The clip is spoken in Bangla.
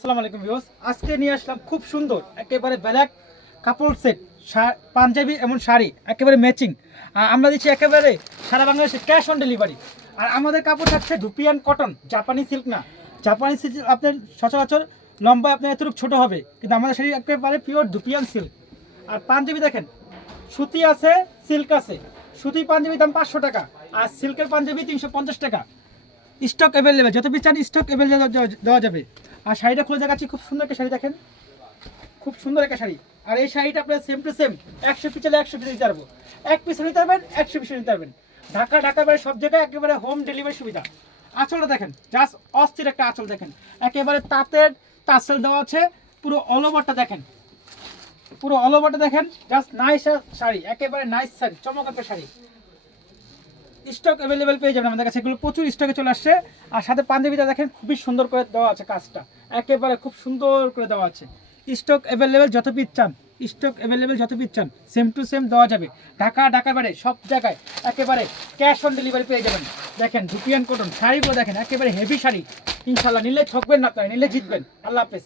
আসসালামু আলাইকুম ভিউয়ার্স, আজকে নিয়ে আসলাম খুব সুন্দর একেবারে ব্ল্যাক কাপড় সেট, পাঞ্জাবি এবং শাড়ি একেবারে ম্যাচিং। আমরা দিচ্ছি একেবারে সারা বাংলাদেশে ক্যাশ অন ডেলিভারি। আর আমাদের কাপড় থাকছে ধুপিয়ান কটন, জাপানি সিল্ক না। জাপানি সিল্ক আপনার সচরাচর লম্বা আপনার এতটুকু ছোটো হবে, কিন্তু আমাদের শাড়ি একেবারে পিওর ধুপিয়ান সিল্ক। আর পাঞ্জাবি দেখেন, সুতি আছে, সিল্ক আছে। সুতি পাঞ্জাবি দাম 500 টাকা, আর সিল্কের পাঞ্জাবি 350 টাকা। স্টক অ্যাভেলেবেল, যত পিস চান স্টক অ্যাভেলেবেল দেওয়া যাবে। আর শাড়িটা খুলে দেখাচ্ছি, খুব সুন্দর একটা শাড়ি দেখেন, খুব সুন্দর একটা শাড়ি। আর এই শাড়িটা আপনার সেম টু সেম 100 পিস চাইলে 100 পিস নিতে পারবো, 1 পিস নিতে পারবেন, 100 পিস নিতে পারবেন। ঢাকা বাইরে সব জায়গায় একেবারে হোম ডেলিভারি সুবিধা। আঁচলটা দেখেন, জাস্ট অস্থির একটা আঁচল দেখেন, একেবারে তাঁতের টাসেল দেওয়া আছে। পুরো অল ওভারটা দেখেন, পুরো অল ওভারটা দেখেন, জাস্ট নাইস শাড়ি, একেবারে নাইস শাড়ি, চমৎকার শাড়ি। স্টক অ্যাভেলেবেল পেয়ে যাবেন আমাদের কাছে, এগুলো প্রচুর স্টকে চলে আসছে। আর সাথে পাঞ্জাবিটা দেখেন, খুবই সুন্দর করে দেওয়া আছে, কাজটা একেবারে খুব সুন্দর করে দেওয়া আছে। স্টক অ্যাভেলেবেল, যত পিস চান স্টক অ্যাভেলেবেল, যত পিস চান সেম টু সেম দেওয়া যাবে। ঢাকা বাইরে সব জায়গায় একেবারে ক্যাশ অন ডেলিভারি পেয়ে যাবেন। দেখেন ধুপিয়ান কটন শাড়িগুলো দেখেন, একেবারে হেভি শাড়ি। ইনশাল্লাহ নিলে ঠকবেন না, আপনারা নিলে জিতবেন। আল্লাহ হাফেজ।